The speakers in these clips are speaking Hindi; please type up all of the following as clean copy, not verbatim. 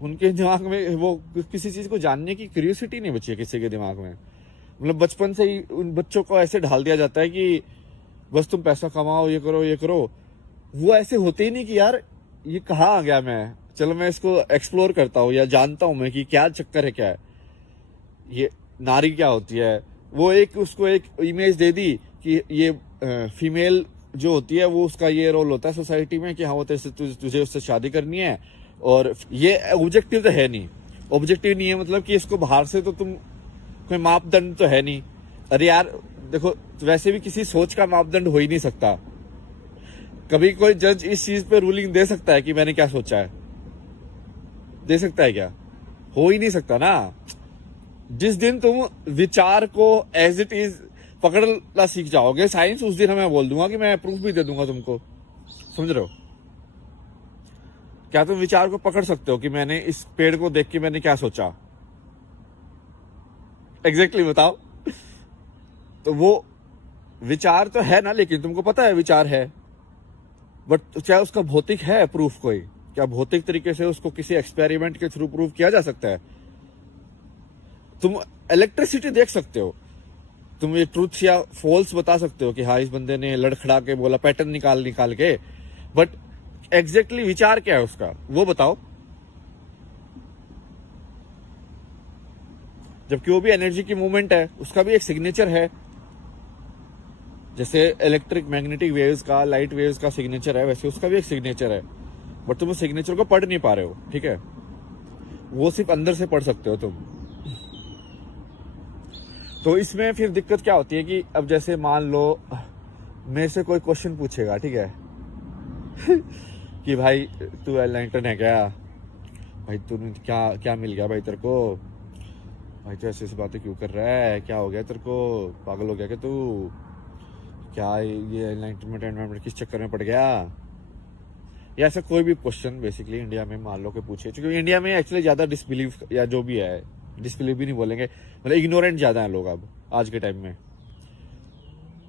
उनके दिमाग में वो किसी चीज को जानने की क्यूरियोसिटी नहीं बची है किसी के दिमाग में। मतलब बचपन से ही उन बच्चों को ऐसे ढाल दिया जाता है कि बस तुम पैसा कमाओ, ये करो ये करो। वो ऐसे होते ही नहीं कि यार ये कहाँ आ गया, मैं चलो मैं इसको एक्सप्लोर करता हूँ या जानता हूँ मैं कि क्या चक्कर है, क्या है ये, नारी क्या होती है। वो एक उसको एक इमेज दे दी कि ये फीमेल जो होती है वो उसका ये रोल होता है सोसाइटी में कि हाँ वो तेरे से तुझे उससे शादी करनी है। और ये ऑब्जेक्टिव तो है नहीं, ऑब्जेक्टिव नहीं है मतलब कि इसको बाहर से तो तुम कोई मापदंड तो है नहीं। अरे यार देखो, वैसे भी किसी सोच का मापदंड हो ही नहीं सकता। कभी कोई जज इस चीज पे रूलिंग दे सकता है कि मैंने क्या सोचा है? दे सकता है क्या? हो ही नहीं सकता ना। जिस दिन तुम विचार को एज इट इज पकड़ना सीख जाओगे साइंस, उस दिन मैं बोल दूंगा कि मैं प्रूफ भी दे दूंगा तुमको। समझ रहे हो? क्या तुम विचार को पकड़ सकते हो कि मैंने इस पेड़ को देख के मैंने क्या सोचा? एग्जैक्टली बताओ। तो वो विचार तो है ना, लेकिन तुमको पता है विचार है, बट क्या उसका भौतिक है प्रूफ? कोई क्या भौतिक तरीके से उसको किसी एक्सपेरिमेंट के थ्रू प्रूफ किया जा सकता है? तुम इलेक्ट्रिसिटी देख सकते हो, तुम ये ट्रूथ या फॉल्स बता सकते हो कि हाँ इस बंदे ने लड़खड़ा के बोला, पैटर्न निकाल निकाल के, बट एग्जैक्टली विचार क्या है उसका वो बताओ। जबकि वो भी एनर्जी की मूवमेंट है, उसका भी एक सिग्नेचर है। जैसे इलेक्ट्रिक मैग्नेटिक वेव्स का, लाइट वेव्स का सिग्नेचर है, वैसे उसका भी एक सिग्नेचर है। बट तुम उस सिग्नेचर को पढ़ नहीं पा रहे हो, ठीक है? वो सिर्फ अंदर से पढ़ सकते हो तुम। तो इसमें फिर दिक्कत क्या होती है कि अब जैसे मान लो मेरे से कोई क्वेश्चन पूछेगा, ठीक है कि भाई तू एनलाइटन है क्या? भाई तूने क्या क्या मिल गया भाई तेरे को? भाई तू ऐसी ऐसी बातें क्यों कर रहा है? क्या हो गया तेरे को? पागल हो गया क्या तू? क्या ये एनलाइटनमेंट किस चक्कर में पड़ गया? या ऐसा कोई भी क्वेश्चन बेसिकली इंडिया में मान लो कि पूछे, क्योंकि इंडिया में एक्चुअली ज्यादा डिसबिलीव या जो भी है, डिसबिलीव भी नहीं बोलेंगे, मतलब इग्नोरेंट ज्यादा है लोग अब आज के टाइम में।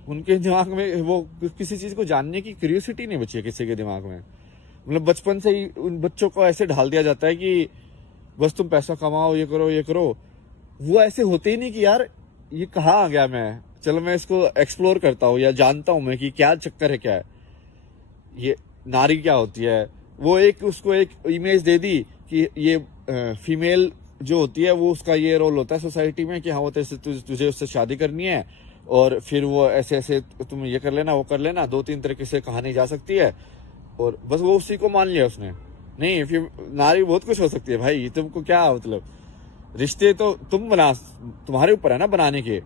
उनके दिमाग में वो किसी चीज को जानने की क्यूरियोसिटी नहीं बची है किसी के दिमाग में। मतलब बचपन से ही उन बच्चों को ऐसे ढाल दिया जाता है कि बस तुम पैसा कमाओ, ये करो ये करो। वो ऐसे होते ही नहीं कि यार ये कहाँ आ गया, मैं चलो मैं इसको एक्सप्लोर करता हूँ या जानता हूँ मैं कि क्या चक्कर है, क्या है ये, नारी क्या होती है। वो एक उसको एक इमेज दे दी कि ये फीमेल जो होती है वो उसका ये रोल होता है सोसाइटी में कि हाँ वो तेरे से तुझे उससे शादी करनी है। और फिर वो ऐसे ऐसे तुम ये कर लेना, वो कर लेना, 2-3 तरीके से कहानी जा सकती है। और बस वो उसी को मान लिया उसने। नहीं, फिर नारी बहुत कुछ हो सकती है भाई, तुमको क्या मतलब, रिश्ते तो तुम बना, तुम्हारे ऊपर है ना बनाने के।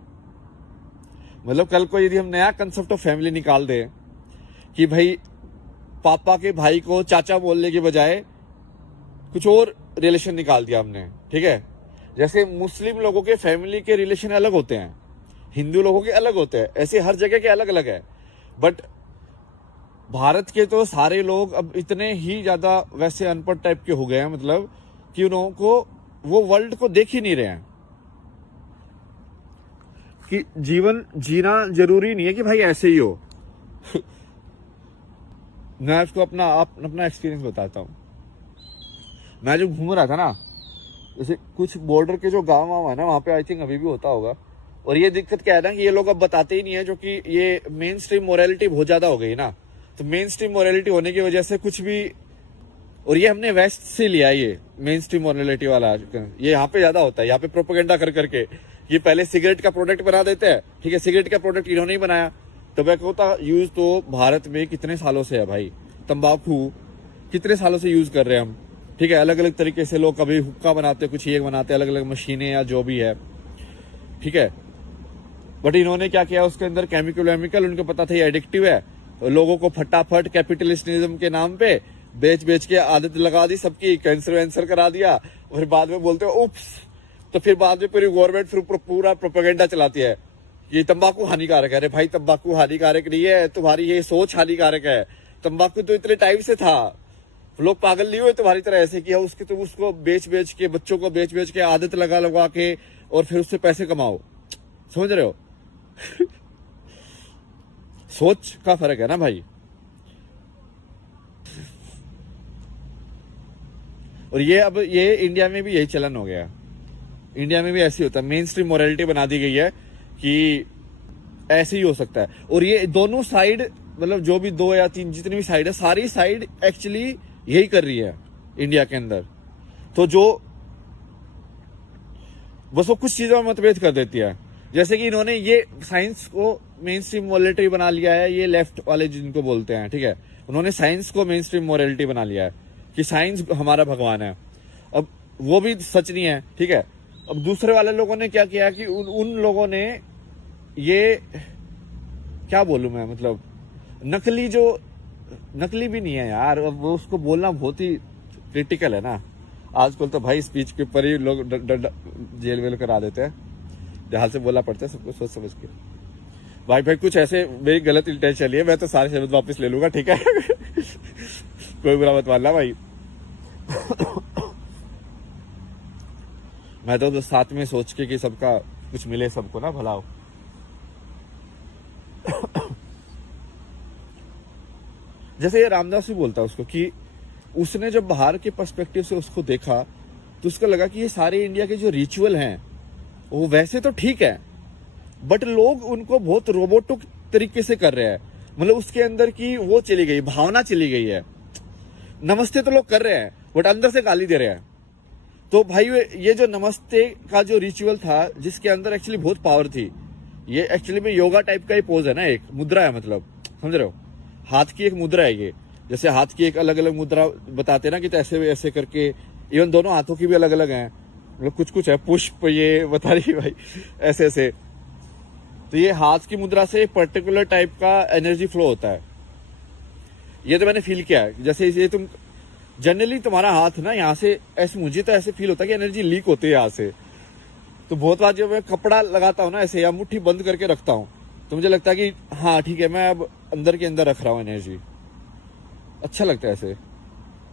मतलब कल को यदि हम नया कंसेप्ट ऑफ फैमिली निकाल दे कि भाई पापा के भाई को चाचा बोलने के बजाय कुछ और रिलेशन निकाल दिया हमने, ठीक है? जैसे मुस्लिम लोगों के फैमिली के रिलेशन अलग होते हैं, हिंदू लोगों के अलग होते हैं, ऐसे हर जगह के अलग अलग है। बट भारत के तो सारे लोग अब इतने ही ज्यादा वैसे अनपढ़ टाइप के हो गए हैं, मतलब कि उन लोगों को वो वर्ल्ड को देख ही नहीं रहे हैं कि जीवन जीना जरूरी नहीं है कि भाई ऐसे ही हो। मैं आपको अपना एक्सपीरियंस बताता हूँ। मैं जो घूम रहा था ना, जैसे कुछ बॉर्डर के जो गांव वाँव है ना, वहाँ पे आई थिंक अभी भी होता होगा। और ये दिक्कत क्या है ना कि ये लोग अब बताते ही नहीं है, जो कि ये मेन स्ट्रीम मोरालिटी बहुत ज्यादा हो गई ना। तो मेन स्ट्रीम मोरालिटी होने की वजह से कुछ भी, और ये हमने वेस्ट से लिया, ये मेन स्ट्रीम मोरालिटी वाला ये यहाँ पे ज्यादा होता है। यहाँ पे प्रोपेगेंडा कर करके ये पहले सिगरेट का प्रोडक्ट बना देते हैं, ठीक है? सिगरेट का प्रोडक्ट इन्होंने ही बनाया। टोबैको का यूज तो भारत में कितने सालों से है भाई, तंबाकू कितने सालों से यूज कर रहे हैं हम, ठीक है? अलग अलग तरीके से लोग कभी हुक्का बनाते, कुछ ये बनाते, अलग अलग मशीनें या जो भी है, ठीक है? बट इन्होंने क्या किया, उसके अंदर केमिकल उनको पता था ये एडिक्टिव है, तो लोगों को फटाफट कैपिटलिस्टिज्म के नाम पे बेच बेच के आदत लगा दी, सबकी कैंसर वैंसर करा दिया। और बाद में बोलते हो उप्स, तो फिर बाद में पूरी गवर्नमेंट फिर पूरा प्रोपेगेंडा चलाती है ये तंबाकू हानिकारक है। अरे भाई तंबाकू हानिकारक नहीं है, तुम्हारी ये सोच हानिकारक है। तंबाकू तो इतने टाइम से था, लोग पागल नहीं हुए तुम्हारी तरह ऐसे किया उसके, तुम उसको बेच बेच के, बच्चों को बेच बेच के, आदत लगा लगा के, और फिर उससे पैसे कमाओ। समझ रहे हो? सोच का फर्क है ना भाई। और ये अब ये इंडिया में भी यही चलन हो गया, इंडिया में भी ऐसे ही होता है, मेन स्ट्रीम मोरालिटी बना दी गई है कि ऐसे ही हो सकता है। और ये दोनों साइड मतलब जो भी 2 या 3 जितनी भी साइड है, सारी साइड एक्चुअली यही कर रही है इंडिया के अंदर। तो जो बस वो कुछ चीजों में मतभेद कर देती है, जैसे कि इन्होंने ये साइंस को मेन स्ट्रीम मोरालिटी बना लिया है, ये लेफ्ट वाले जिनको बोलते हैं, ठीक है, उन्होंने साइंस को मेन स्ट्रीम मोरालिटी बना लिया है कि साइंस हमारा भगवान है। अब वो भी सच नहीं है, ठीक है। अब दूसरे वाले लोगों ने क्या किया कि उन लोगों ने ये क्या बोलूं मैं, मतलब नकली भी नहीं है यार, अब वो उसको बोलना बहुत ही क्रिटिकल है ना। आजकल तो भाई स्पीच के ऊपर ही लोग जेल वेल करा देते हैं, ध्यान से बोलना पड़ता है सबको सोच समझ के। भाई कुछ ऐसे मेरी गलत इंटेंशन है, मैं तो सारे शब्द वापस ले लूंगा, ठीक है। कोई बुरा मत मानना भाई। मैं तो साथ में सोच के कि सबका कुछ मिले, सबको ना भला हो। जैसे ये रामदास भी बोलता है उसको कि उसने जब बाहर के पर्सपेक्टिव से उसको देखा तो उसको लगा कि ये सारे इंडिया के जो रिचुअल हैं वो वैसे तो ठीक है, बट लोग उनको बहुत रोबोटिक तरीके से कर रहे हैं। मतलब उसके अंदर की वो चली गई, भावना चली गई है। नमस्ते तो लोग कर रहे हैं बट अंदर से गाली दे रहे हैं। तो भाई ये जो नमस्ते का जो रिचुअल था जिसके अंदर एक्चुअली बहुत पावर थी, ये एक्चुअली में योगा टाइप का ही पोज है ना, एक मुद्रा है, मतलब समझ रहे हो, हाथ की एक मुद्रा है ये। जैसे हाथ की एक अलग अलग मुद्रा बताते ना कि तो ऐसे करके, इवन दोनों हाथों की भी अलग अलग है, मतलब कुछ है, पुष्प ये बता रही भाई ऐसे। तो ये हाथ की मुद्रा से पर्टिकुलर टाइप का एनर्जी फ्लो होता है, ये तो मैंने फील किया है। जैसे ये तुम जनरली तुम्हारा हाथ ना यहाँ से ऐसे, मुझे तो ऐसे फील होता है कि एनर्जी लीक होती है यहाँ से। तो बहुत बार जब मैं कपड़ा लगाता हूँ ना ऐसे, या मुट्ठी बंद करके रखता हूँ, तो मुझे लगता है कि हाँ ठीक है, मैं अब अंदर के अंदर रख रहा हूँ एनर्जी, अच्छा लगता है ऐसे।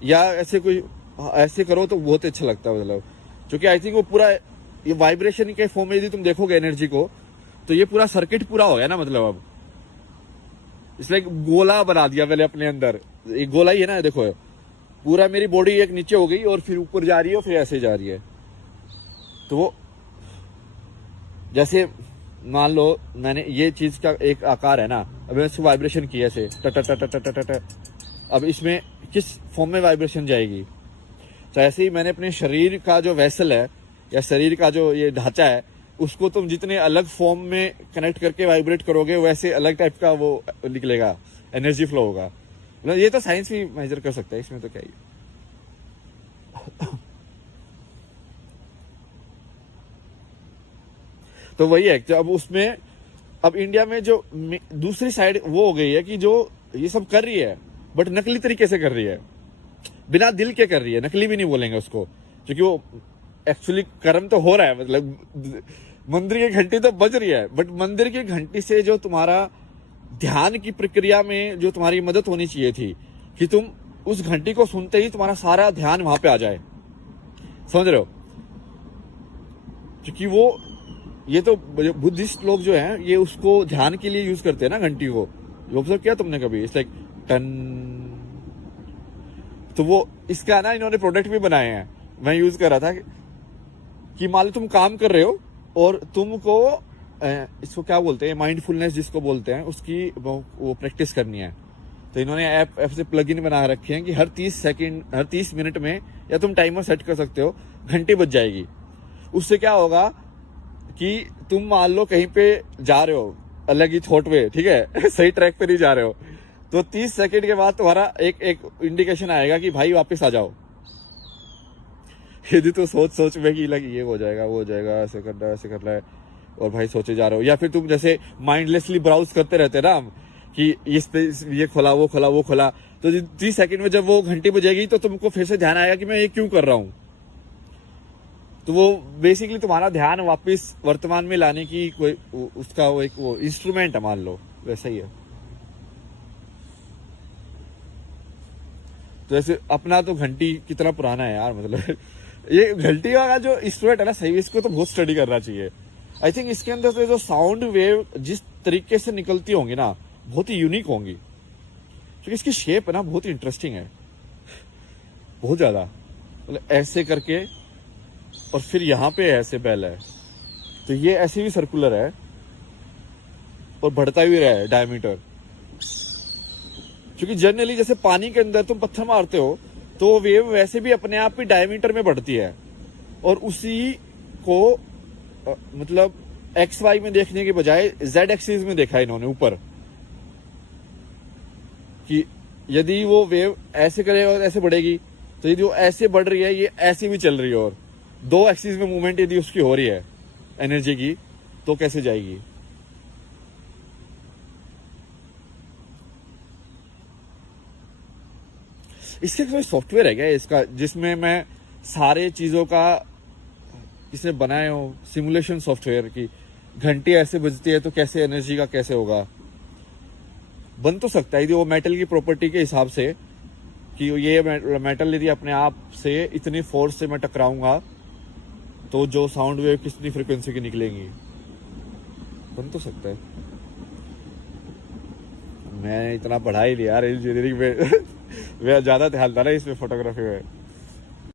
या ऐसे कोई ऐसे करो तो बहुत अच्छा लगता है, मतलब क्योंकि आई थिंक वो पूरा ये वाइब्रेशन के फॉर्म में यदि तुम देखोगे एनर्जी को, तो ये पूरा सर्किट पूरा हो गया ना, मतलब अब इसलिए गोला बना दिया मैंने अपने अंदर। एक गोला ही है ना, देखो पूरा मेरी बॉडी एक नीचे हो गई और फिर ऊपर जा रही है और फिर ऐसे जा रही है। तो वो जैसे मान लो मैंने ये चीज का एक आकार है ना, अब मैंने इसको वाइब्रेशन किया ऐसे ट, अब इसमें किस फॉर्म में वाइब्रेशन जाएगी। तो ऐसे ही मैंने अपने शरीर का जो वेसल है या शरीर का जो ये ढांचा है, उसको तुम जितने अलग फॉर्म में कनेक्ट करके वाइब्रेट करोगे वैसे अलग टाइप का वो निकलेगा, एनर्जी फ्लो होगा। मतलब ये तो साइंस भी मेजर कर सकता है, इसमें तो क्या ही। तो वही है। तो अब उसमें अब इंडिया में जो दूसरी साइड वो हो गई है कि जो ये सब कर रही है बट नकली तरीके से कर रही है, बिना दिल के कर रही है, नकली भी नहीं बोलेंगे उसको, क्योंकि वो एक्चुअली कर्म तो हो रहा है। मतलब मंदिर की घंटी तो बज रही है, बट मंदिर की घंटी से जो तुम्हारा ध्यान की प्रक्रिया में जो तुम्हारी मदद होनी चाहिए थी कि तुम उस घंटी को सुनते ही तुम्हारा सारा ध्यान वहां पे आ जाए, समझ रहे हो। क्योंकि वो ये तो बुद्धिस्ट लोग जो हैं ये उसको ध्यान के लिए यूज करते हैं ना घंटी को, ऑब्जर्व किया तुमने कभी, इट्स लाइक टन। तो वो इसका ना इन्होंने प्रोडक्ट भी बनाए हैं, मैं यूज कर रहा था कि मान लो तुम काम कर रहे हो और तुमको इसको क्या बोलते हैं, माइंडफुलनेस जिसको बोलते हैं, उसकी वो प्रैक्टिस करनी है। तो इन्होंने ऐप से प्लग इन बना रखे हैं कि हर 30 मिनट में, या तुम टाइमर सेट कर सकते हो, घंटी बज जाएगी। उससे क्या होगा कि तुम मान लो कहीं पे जा रहे हो अलग ही थॉट वे, ठीक है, सही ट्रैक पे नहीं जा रहे हो, तो 30 सेकंड के बाद तुम्हारा एक इंडिकेशन आएगा कि भाई वापस आ जाओ। यदि तो सोच में कि लग ये हो जाएगा वो हो जाएगा, ऐसे करना है और भाई सोचे जा रहे हो, या फिर तुम जैसे माइंडलेसली ब्राउज करते रहते ना कि इस पे ये खोला वो खोला, तो 30 सेकंड में जब वो घंटी बजेगी तो तुमको फिर से ध्यान आएगा कि मैं ये क्यों कर रहा हूं। तो वो बेसिकली तुम्हारा ध्यान वापस वर्तमान में लाने की कोई उसका वो एक वो इंस्ट्रूमेंट है, मान लो वैसा ही है। तो ऐसे अपना तो घंटी कितना पुराना है यार, मतलब ये घंटी का जो इंस्ट्रूमेंट है ना, सही इसको तो बहुत स्टडी करना चाहिए। आई थिंक इसके अंदर से जो साउंड वेव जिस तरीके से निकलती होंगी ना, बहुत ही यूनिक होंगी, क्योंकि इसकी शेप है ना बहुत इंटरेस्टिंग है, बहुत ज्यादा। मतलब ऐसे करके, और फिर यहाँ पे ऐसे बेल है, तो ये ऐसे भी सर्कुलर है और बढ़ता भी रहा है डायमीटर। क्योंकि जनरली जैसे पानी के अंदर तुम पत्थर मारते हो तो वेव वैसे भी अपने आप ही डायमीटर में बढ़ती है, और उसी को मतलब एक्स वाई में देखने के बजाय जेड एक्सिस में देखा इन्होंने ऊपर, कि यदि वो वेव ऐसे करेगा और ऐसे बढ़ेगी, तो यदि वो ऐसे बढ़ रही है ये ऐसे भी चल रही है, और दो एक्सिस में मूवमेंट यदि उसकी हो रही है एनर्जी की, तो कैसे जाएगी। इसके कोई सॉफ्टवेयर है क्या इसका, जिसमें मैं सारे चीजों का इसने बनाए हो, सिमुलेशन सॉफ्टवेयर की घंटी ऐसे बजती है तो कैसे एनर्जी का कैसे होगा। बन तो सकता है यदि वो मेटल की प्रॉपर्टी के हिसाब से, कि ये मेटल यदि अपने आप से इतनी फोर्स से मैं टकराऊंगा तो जो साउंड वेव कितनी फ्रिक्वेंसी की निकलेंगी, बन तो सकता है। मैं इतना पढ़ा ही लिया यार इंजीनियरिंग में मैं ज्यादा ध्यान था ना इसमें, फोटोग्राफी में।